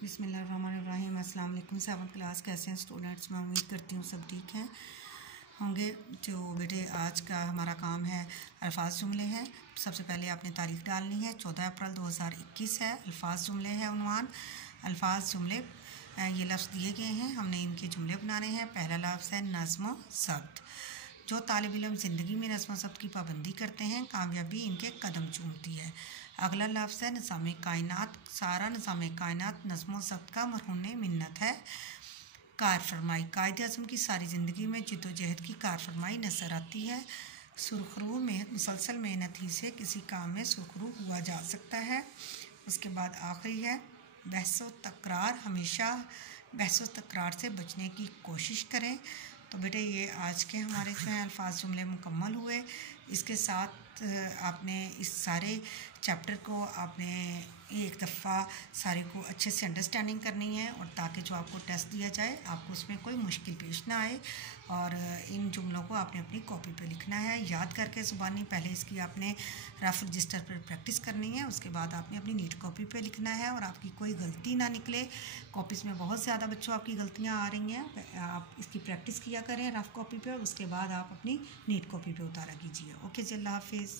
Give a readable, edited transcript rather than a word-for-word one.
बिस्मिल्लाहिर्रहमानिर्रहीम। अस्सलाम वालेकुम। 7th क्लास कैसे हैं स्टूडेंट्स? मैं उम्मीद करती हूँ सब ठीक हैं होंगे। जो बेटे आज का हमारा काम है अल्फाज जुमले हैं। सबसे पहले आपने तारीख डालनी है, 14 अप्रैल 2021 है। अल्फाज जुमले हैं उन्वान। अल्फाज जुमले ये लफ्ज़ दिए गए हैं, हमने इनके जुमले बनाने हैं। पहला लफ्ज़ है नज़्म ज़ब्त। जो तालिब इल्म ज़िंदगी में नज़्म ज़ब्त की पाबंदी करते हैं, कामयाबी इनके कदम चूमती है। अगला लफ्ज़ है निज़ाम कायनात। सारा निज़ाम कायनात नज़्म ज़ब्त का मरहून मिन्नत है। कार फरमाई। कायद आज़म की सारी ज़िंदगी में जद्दोजहद की कार फरमाई नज़र आती है। सुरखरू में मुसलसल मेहनत ही से किसी काम में सुरखरू हुआ जा सकता है। उसके बाद आखिरी है बहस व तकरार। हमेशा बहस व तकरार से बचने की कोशिश करें। तो बेटे ये आज के हमारे जो हैं अल्फाज जुमले मुकम्मल हुए। इसके साथ आपने इस सारे चैप्टर को आपने एक दफ़ा सारे को अच्छे से अंडरस्टैंडिंग करनी है, और ताकि जो आपको टेस्ट दिया जाए आपको उसमें कोई मुश्किल पेश ना आए। और इन जुमलों को आपने अपनी कॉपी पे लिखना है, याद करके ज़ुबानी। पहले इसकी आपने रफ रजिस्टर पर प्रैक्टिस करनी है, उसके बाद आपने अपनी नीट कॉपी पे लिखना है, और आपकी कोई गलती ना निकले। कॉपीज़ में बहुत ज़्यादा बच्चों आपकी गलतियाँ आ रही हैं, आप इसकी प्रैक्टिस किया करें रफ़ कॉपी पे, और उसके बाद आप अपनी नीट कॉपी पे उतारा कीजिए। ओके जी, अल्लाह हाफिज़।